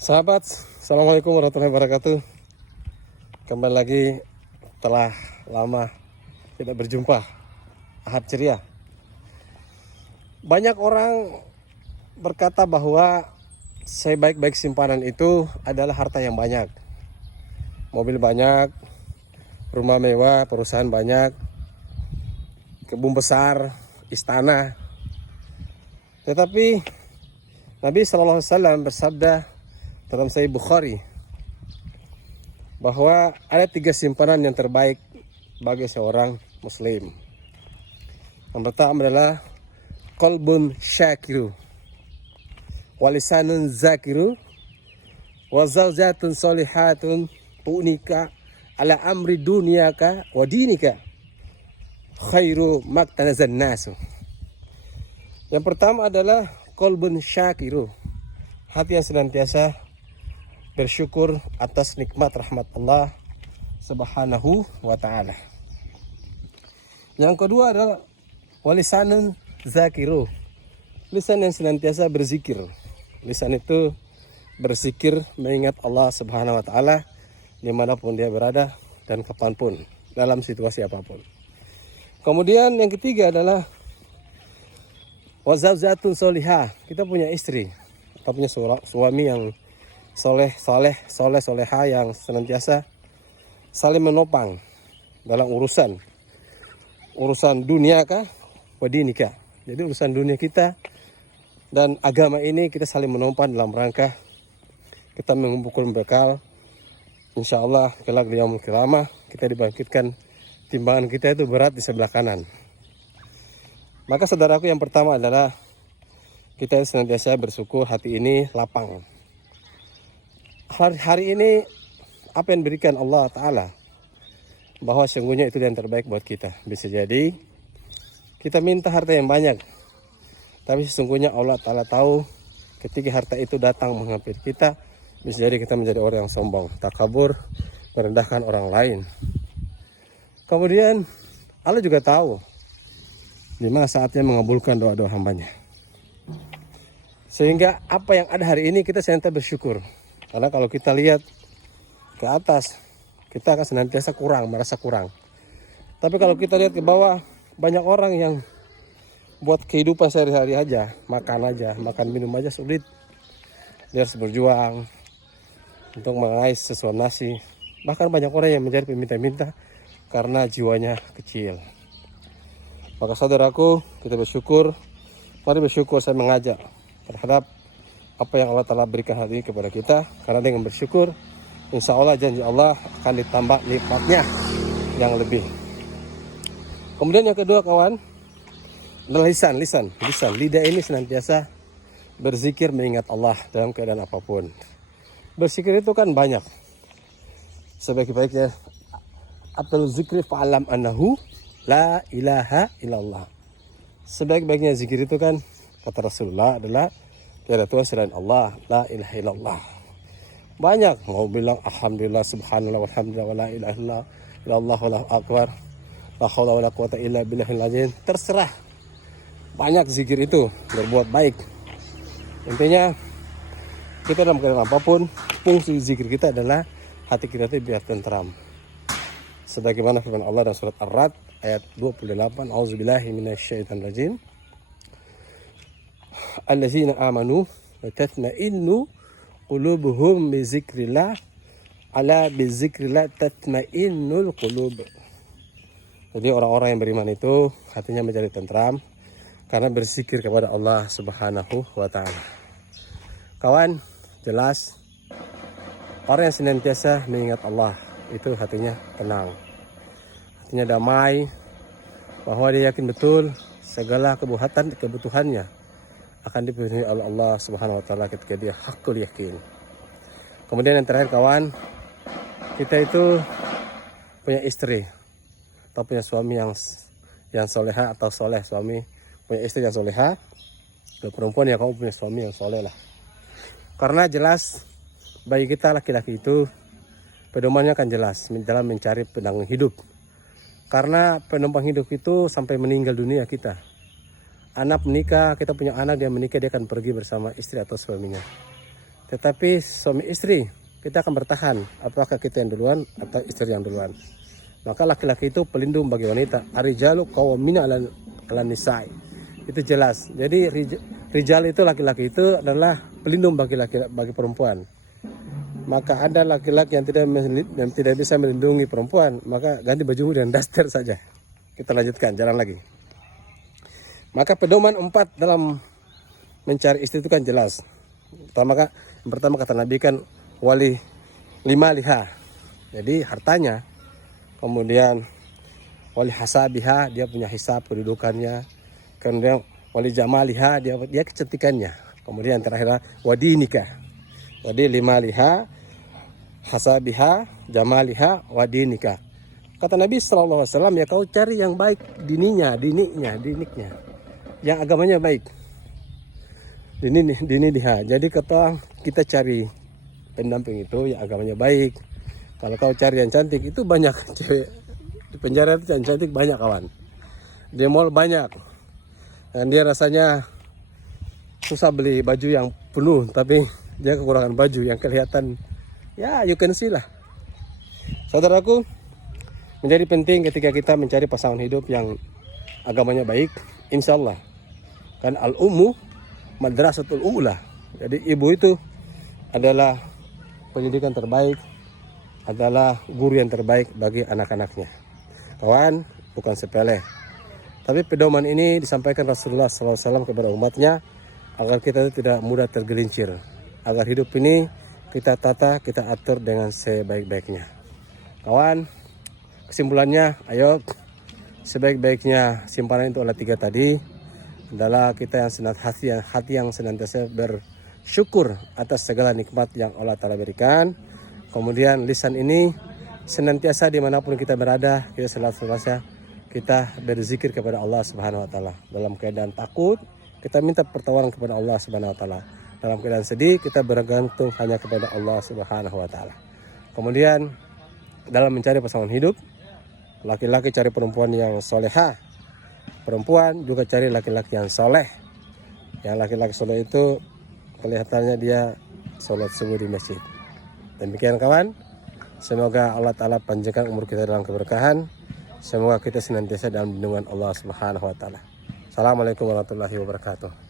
Sahabat, Assalamualaikum warahmatullahi wabarakatuh. Kembali lagi telah lama tidak berjumpa. Ahad ceria. Banyak orang berkata bahwa sebaik-baik simpanan itu adalah harta yang banyak. Mobil banyak, rumah mewah, perusahaan banyak, kebun besar, istana. Tetapi Nabi SAW bersabda dalam Sahih Bukhari bahwa ada 3 simpanan yang terbaik bagi seorang muslim. Yang pertama adalah qalbun syakiru, walisanun zakiru, wa zawjatun solihatun tu'nika ala amri dunyaka wa dinika khairu maktanazan nasu. Yang pertama adalah qalbun syakiru, hati yang senantiasa bersyukur atas nikmat rahmat Allah Subhanahu wa ta'ala. Yang kedua adalah walisanun zakiru, lisan yang senantiasa berzikir. Lisan itu berzikir mengingat Allah Subhanahu wa ta'ala dimanapun dia berada dan kapanpun, dalam situasi apapun. Kemudian yang ketiga adalah wazawjatun solihah, kita punya istri, kita punya suami yang soleha yang senantiasa saling menopang dalam urusan dunia kah, wadinika. Jadi urusan dunia kita dan agama ini kita saling menopang dalam rangka kita mengumpulkan bekal. Insya Allah kelak di yaumul qiyamah kita dibangkitkan, timbangan kita itu berat di sebelah kanan. Maka saudaraku, yang pertama adalah kita senantiasa bersyukur, hati ini lapang. Hari ini apa yang diberikan Allah Ta'ala, bahwa sungguhnya itu yang terbaik buat kita. Bisa jadi kita minta harta yang banyak, tapi sesungguhnya Allah Ta'ala tahu ketika harta itu datang menghampiri kita, bisa jadi kita menjadi orang yang sombong, takabur, merendahkan orang lain. Kemudian Allah juga tahu di mana saatnya mengabulkan doa-doa hambanya. Sehingga apa yang ada hari ini kita senantiasa bersyukur. Karena kalau kita lihat ke atas, kita akan senantiasa merasa kurang. Tapi kalau kita lihat ke bawah, banyak orang yang buat kehidupan sehari-hari aja, makan minum aja sulit. Dia harus berjuang untuk mengais sesuatu nasi. Bahkan banyak orang yang menjadi peminta-minta karena jiwanya kecil. Maka saudaraku, kita bersyukur. Mari bersyukur, saya mengajak terhadap apa yang Allah Ta'ala berikan hari ini kepada kita. Karena dengan bersyukur, insya Allah janji Allah akan ditambah lipatnya yang lebih. Kemudian yang kedua kawan, adalah lisan. Lidah ini senantiasa berzikir mengingat Allah dalam keadaan apapun. Berzikir itu kan banyak. Sebaik-baiknya Abdul zikri fa'alam annahu la ilaha illallah. Sebaik-baiknya zikir itu kan, kata Rasulullah, adalah tiada Tuhan selain Allah, la ilaha illallah. Banyak mau bilang alhamdulillah, subhanallah, walhamdulillah, wa la ilaha illallah, wallahu akbar, la haula wala quwata illa billahil azim. Terserah. Banyak zikir itu berbuat baik. Intinya kita dalam keadaan apapun, fungsi zikir kita adalah hati kita itu biar tentram. Sebagaimana firman Allah dalam surat Ar-Ra'd ayat 28, auzubillahi minasyaitonir rajim. Allazina amanu wa tatma'innu qulubuhum bi dzikrillah, ala bi dzikrillah tatma'innul qulub. Jadi orang-orang yang beriman itu hatinya menjadi tentram karena berzikir kepada Allah Subhanahu wa ta'ala. Kawan, jelas orang yang senantiasa mengingat Allah itu hatinya tenang, hatinya damai, bahwa dia yakin betul segala kebutuhannya akan dipenuhi oleh Allah Subhanahu wa ta'ala ketika dia hakul yakin. Kemudian yang terakhir kawan, kita itu punya istri atau punya suami yang soleha atau soleh. Suami punya istri yang soleha, dan perempuan ya kamu punya suami yang soleh lah. Karena jelas bagi kita laki-laki itu pedomannya akan jelas dalam mencari penanggung hidup. Karena penumpang hidup itu sampai meninggal dunia kita. Anak menikah, kita punya anak, dia menikah, dia akan pergi bersama istri atau suaminya. Tetapi suami istri kita akan bertahan, apakah kita yang duluan atau istri yang duluan. Maka laki-laki itu pelindung bagi wanita. Ar-rijalu qawwamuna 'alan nisa'i. Itu jelas. Jadi rijal itu, laki-laki itu adalah pelindung bagi perempuan. Maka ada laki-laki yang tidak bisa melindungi perempuan, maka ganti bajumu dengan daster saja. Kita lanjutkan, jalan lagi. Maka pedoman 4 dalam mencari istri itu kan jelas. Yang pertama kata Nabi kan wali 5 liha. Jadi hartanya. Kemudian wali hasabiha, dia punya hisab kedudukannya. Kemudian wali jamaliha, dia kecantikannya. Kemudian terakhir wadinika. Jadi 5 liha, hasabiha, jamaliha, wadinika. Kata Nabi SAW, ya kau cari yang baik diniknya, yang agamanya baik. Dini liha. Jadi kita cari pendamping itu yang agamanya baik. Kalau kau cari yang cantik, itu banyak cewek di penjara itu yang cantik banyak kawan. Di mall banyak. Dan dia rasanya susah beli baju yang penuh, tapi dia kekurangan baju yang kelihatan. Ya, you can see lah. Saudaraku, menjadi penting ketika kita mencari pasangan hidup yang agamanya baik, insya Allah. Kan al-ummu madrasatul ula. Jadi ibu itu adalah pendidikan terbaik, adalah guru yang terbaik bagi anak-anaknya. Kawan, bukan sepele. Tapi pedoman ini disampaikan Rasulullah SAW kepada umatnya agar kita tidak mudah tergelincir. Agar hidup ini kita tata, kita atur dengan sebaik-baiknya. Kawan, kesimpulannya, ayo sebaik-baiknya simpanan itu adalah 3 tadi. Adalah kita yang hati yang senantiasa bersyukur atas segala nikmat yang Allah Ta'ala berikan. Kemudian lisan ini senantiasa dimanapun kita berada, kita selalu kita berzikir kepada Allah Subhanahu Wa Ta'ala. Dalam keadaan takut, kita minta pertolongan kepada Allah Subhanahu Wa Ta'ala. Dalam keadaan sedih, kita bergantung hanya kepada Allah Subhanahu Wa Ta'ala. Kemudian dalam mencari pasangan hidup, laki-laki cari perempuan yang solehah, perempuan juga cari laki-laki yang soleh. Yang laki-laki soleh itu kelihatannya dia sholat subuh di masjid. Demikian kawan, semoga Allah Ta'ala panjangkan umur kita dalam keberkahan. Semoga kita senantiasa dalam lindungan Allah Subhanahu Wa Ta'ala. Assalamualaikum warahmatullahi wabarakatuh.